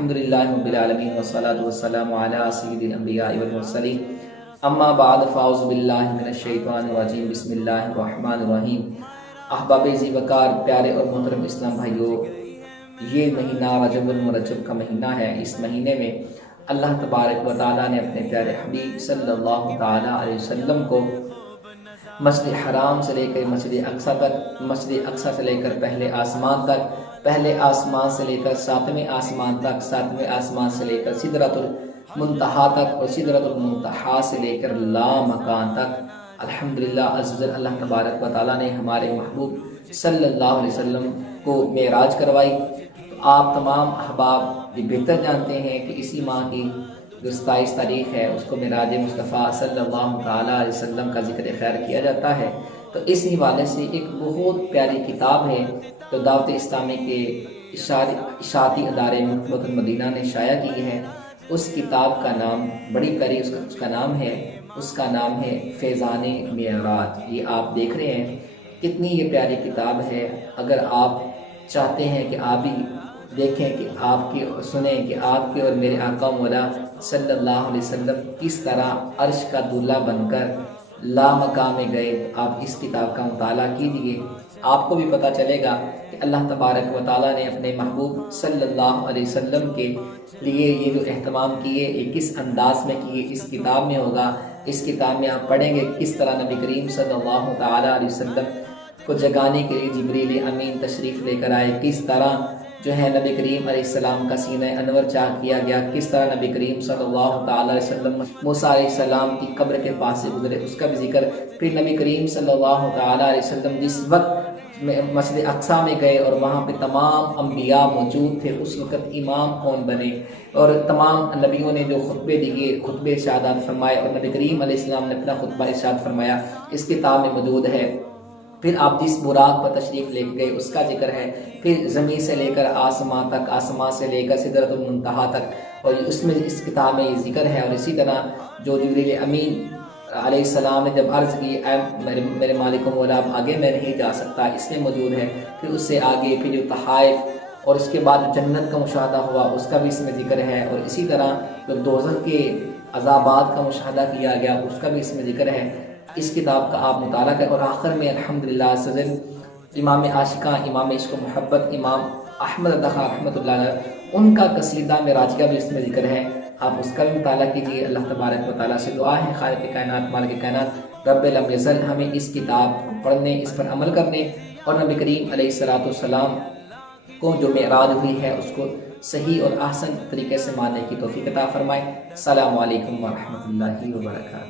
الحمدللہ رب العالمین والصلاة والسلام علی سید الانبیاء والمرسلین اما بعد فاعوذ باللہ من الشیطان الرجیم بسم اللہ الرحمن الرحیم۔ احباب ذی وقار، پیارے اور محترم اسلام بھائیوں، یہ مہینہ رجب المرجب کا مہینہ ہے۔ اس مہینے میں اللہ تبارک و تعالیٰ نے اپنے پیارے حبیب صلی اللہ تعالیٰ علیہ وسلم کو مسجد حرام سے لے کر مسجد اقصی تک، مسجد اقصی سے لے کر پہلے آسمان تک، پہلے آسمان سے لے کر ساتویں آسمان تک، ساتویں آسمان سے لے کر سدرۃ المنتہا تک، اور سدرۃ المنتہا سے لے کر لامکان تک، الحمدللہ عز وجل اللہ تبارک و تعالیٰ نے ہمارے محبوب صلی اللہ علیہ وسلم کو معراج کروائی۔ تو آپ تمام احباب یہ بہتر جانتے ہیں کہ اسی ماہ کی جو 27 تاریخ ہے اس کو معراج مصطفیٰ صلی اللہ تعالیٰ علیہ وسلم کا ذکر خیر کیا جاتا ہے۔ تو اس حوالے سے ایک بہت پیاری کتاب ہے جو دعوت اسلامی کے اشاعتی ادارے مکتبۃ المدینہ نے شائع کی ہے۔ اس کتاب کا نام بڑی پیاری اس کا نام ہے فیضان معراج۔ یہ آپ دیکھ رہے ہیں کتنی یہ پیاری کتاب ہے۔ اگر آپ چاہتے ہیں کہ آپ بھی دیکھیں کہ آپ کی سنیں کہ آپ کے اور میرے آقا مولا صلی اللہ علیہ وسلم کس طرح عرش کا دولہ بن کر لامکان میں گئے، آپ اس کتاب کا مطالعہ کیجئے، آپ کو بھی پتہ چلے گا کہ اللہ تبارک و تعالیٰ نے اپنے محبوب صلی اللہ علیہ وسلم کے لیے یہ جو اہتمام کیے یہ کس انداز میں کیے، اس کتاب میں ہوگا۔ اس کتاب میں آپ پڑھیں گے کس طرح نبی کریم صلی اللہ تعالیٰ علیہ وسلم کو جگانے کے لیے جبریل امین تشریف لے کر آئے، کس طرح جو ہے نبی کریم علیہ السلام کا سینہ انور چاک کیا گیا، کس طرح نبی کریم صلی اللہ تعالیٰ علیہ وسلم موسیٰ علیہ السلام کی قبر کے پاس سے گزرے، اس کا بھی ذکر۔ پھر نبی کریم صلی اللہ تعالیٰ علیہ وسلم جس وقت مسجد اقصی میں گئے اور وہاں پہ تمام انبیاء موجود تھے، اس وقت امام کون بنے اور تمام نبیوں نے جو خطبے دیے، خطبے ارشادات فرمائے، اور نبی کریم علیہ السلام نے اپنا خطبہ ارشاد فرمایا، اس کتاب میں موجود ہے۔ پھر آپ جس براق پر تشریف لے گئے اس کا ذکر ہے۔ پھر زمین سے لے کر آسمان تک، آسمان سے لے کر سدرۃ المنتہا تک، اور اس میں اس کتاب میں یہ ذکر ہے۔ اور اسی طرح جو جبریل امین علیہ السلام نے جب عرض کی اے میرے مالک و مولا اب آگے میں نہیں جا سکتا، اس میں موجود ہے۔ پھر اس سے آگے پھر جو تحائف اور اس کے بعد جنت کا مشاہدہ ہوا اس کا بھی اس میں ذکر ہے۔ اور اسی طرح جو دوزخ کے عذابات کا مشاہدہ کیا گیا اس کا بھی اس میں ذکر ہے۔ اس کتاب کا آپ مطالعہ کریں۔ اور آخر میں الحمدللہ سزن امام عاشقاں، امام عشق و محبت، امام احمد رضا خان رحمۃ اللہ علیہ، ان کا قصیدہ معراج کا بھی اس میں ذکر ہے، آپ اس کا بھی مطالعہ کیجیے۔ اللہ تبارک و تعالیٰ سے دعا ہے خالق کائنات مالک کائنات رب لم یزل ہمیں اس کتاب کو پڑھنے، اس پر عمل کرنے، اور نبی کریم علیہ الصلوۃ والسلام کو جو معراج ہوئی ہے اس کو صحیح اور احسن طریقے سے ماننے کی توفیق عطا فرمائے۔ السلام علیکم ورحمۃ اللہ وبرکاتہ۔